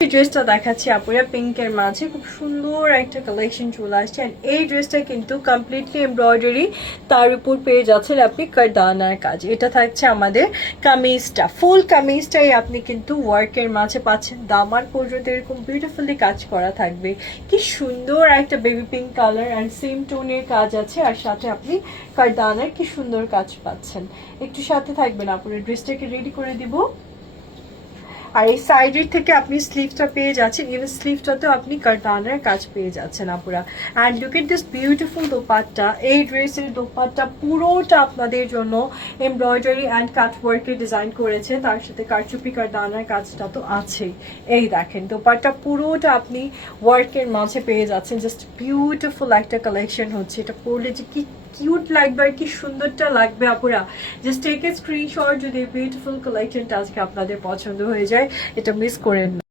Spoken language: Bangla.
এই ড্রেসটা দেখাচ্ছি আপুরা পিঙ্কের মাঝে খুব সুন্দর একটা কালেকশন চলে আসছে। এন্ড এই ড্রেসটা কিন্তু কমপ্লিটলি এমব্রয়ডারি, তার উপর পেয়ে যাচ্ছেন আপনি কারদানার কাজ। এটা থাকছে আমাদের কামিজটা, ফুল কামিজটাই আপনি কিন্তু ওয়ার্কের মাঝে পাচ্ছেন। দামান পর্যন্ত এরকম বিউটিফুলি কাজ করা থাকবে। কি সুন্দর একটা baby pink colour and same টোনের কাজ আছে, আর সাথে আপনি কারদানার কি সুন্দর কাজ পাচ্ছেন। একটু সাথে থাকবেন আপুরা, ড্রেসটাকে রেডি করে দিব। আর এই সাইডের থেকে আপনি স্লিভটা পেয়ে যাচ্ছেন, ইভেন স্লিভটাতেও আপনি কারদানার কাজ পেয়ে যাচ্ছেন আপুরা। And look at this beautiful dupatta. এই ড্রেসের দোপাট্টা পুরোটা আপনাদের জন্য এমব্রয়ডারি অ্যান্ড কাট ওয়ার্কের ডিজাইন করেছে, তার সাথে কারচুপি কারদানার কাজটা তো আছেই। এই দেখেন দোপাট্টা পুরোটা আপনি ওয়ার্কের মাঝে পেয়ে যাচ্ছেন। জাস্ট বিউটিফুল একটা কালেকশন হচ্ছে। এটা পরলে যে কি কিউট লাগবে আর কি সুন্দরটা লাগবে আপুরা। জাস্ট টেক এ স্ক্রিনশট যদি বিউটিফুল কালেকশনটা আজকে আপনাদের পছন্দ হয়ে যায়, এটা মিস করেন না।